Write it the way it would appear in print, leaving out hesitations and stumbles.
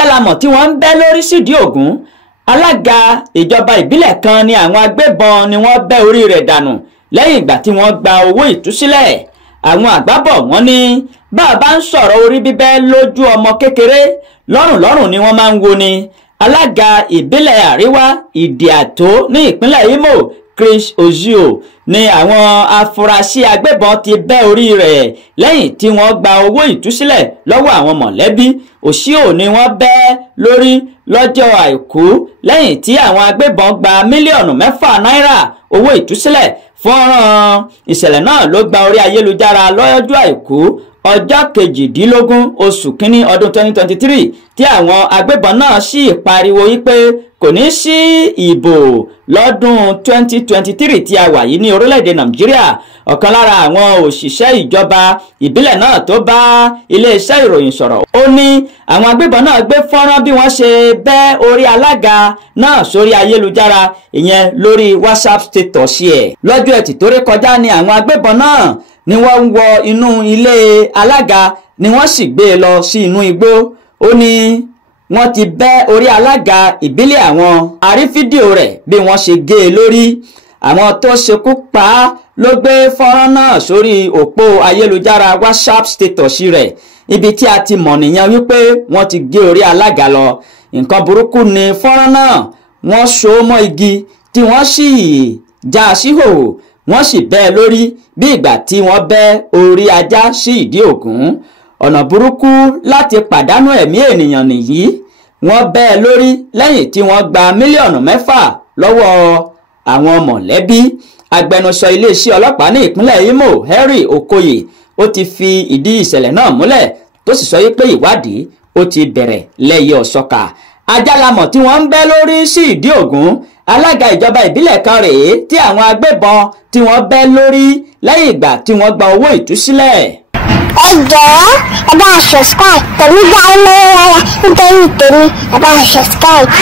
ajálamọ̀ tí wọ́n ń bẹ́ lórí sídìí Ògún. Alága ìjọba ìbílẹ̀ kan ni àwọn agbébọn ni wọ́n bẹ́ orí rẹ̀ dànù lẹ́yìn ìgbà tí wọ́n gba owó ìtúsílẹ̀. Àwọn àgbábọ̀ wọ́n ní bàbá ń sọ̀rọ̀ orí bíbẹ́ lójú ọmọ kékeré lọ́rùn ni wọ́n máa ń wo ni. Alága ìbílẹ̀ Àríwá Ìdí-Àtó ní ìpínlẹ̀ Imo Chris Ozio ni àwọn afurasí agbébọn ti bẹ́ orí rẹ̀ lẹ́yìn tí wọ́n gba owó ìtúsílẹ̀ lọ́wọ́ àwọn mọ̀lẹ́bí. Ozio ni wọ́n bẹ́ lórí lọ́jọ́ Àìkú lẹ́yìn tí àwọn agbébọn gba mílíọ̀nù 6 náírà owó ìtúsílẹ̀. Fọ́nrán ìṣẹ̀lẹ̀ náà ló gba orí ayélujára lọ́jọ́ Àìkú ọjọ́ 18 oṣù kínní ọdún 2023 tí àwọn agbébọn náà sì pariwo wípé kò ní sí ìbò lọ́dún 2023 tí a wà yìí ní orílẹ̀-èdè Nàìjíríà. Ọ̀kan lára àwọn òṣìṣẹ́ ìjọba ìbílẹ̀ náà tó bá iléeṣẹ́ ìròyìn sọ̀rọ̀ ó ní àwọn agbébọn náà gbé fọ́nrán bí wọ́n ṣe bẹ́ orí alága náà sórí ayélujára, ìyẹn lórí WhatsApp status ẹ̀. Lọ́jọ́ Ẹtì tó rékọjá ni àwọn agbébọn náà ni wọ́n ń wọ inú ilé alága ni wọ́n sì gbé e lọ sí inú igbó. Ó ní wọ́n ti bẹ́ orí alága ìbílẹ̀ àwọn. A rí fídíò rẹ̀ bí wọ́n ṣe gé e lórí. Àwọn tó ṣekú pa á ló gbé fọ́nrán náà sórí òpó ayélujára WhatsApp status rẹ̀, ibi tí a ti mọ̀ nìyẹn wípé wọ́n ti gé orí alága lọ. Nǹkan burúkú ni fọ́nrán náà, wọ́n so mọ́ igi tí wọ́n sì já síhòhò, wọ́n sì bẹ́ lórí bí ìgbà tí wọ́n bẹ́ orí ajá sí ìdí Ògún. Ọ̀nà burúkú láti pàdánù ẹ̀mí ènìyàn nìyí. Wọ́n bẹ́ lórí lẹ́yìn tí wọ́n gba mílíọ̀nù 6 lọ́wọ́ àwọn mọ̀lẹ́bí. Agbẹnusọ iléeṣẹ́ ọlọ́pàá ní ìpínlẹ̀ Imo Henry Okoye ó ti fi ìdí ìṣẹ̀lẹ̀ náà múlẹ̀ tó sì sọ wípé ìwádìí ó ti bẹ̀rẹ̀ lẹ́yẹ ọ̀ṣọ́ka. Ajálamọ̀ tí wọ́n ń bẹ́ lórí sí ìdí Ògún. Alága ìjọba ìbílẹ̀ kan rèé tí àwọn agbébọn tí wọ́n bẹ́ lórí lẹ́yìn ìgbà tí wọ́n gba owó ìtúsílẹ̀. Ẹ jọ̀ọ́ ẹ bá a subscribe tẹ̀mí gbà ń lọ́wọ́ rárá nítorí tèmi ẹ bá a subscribe.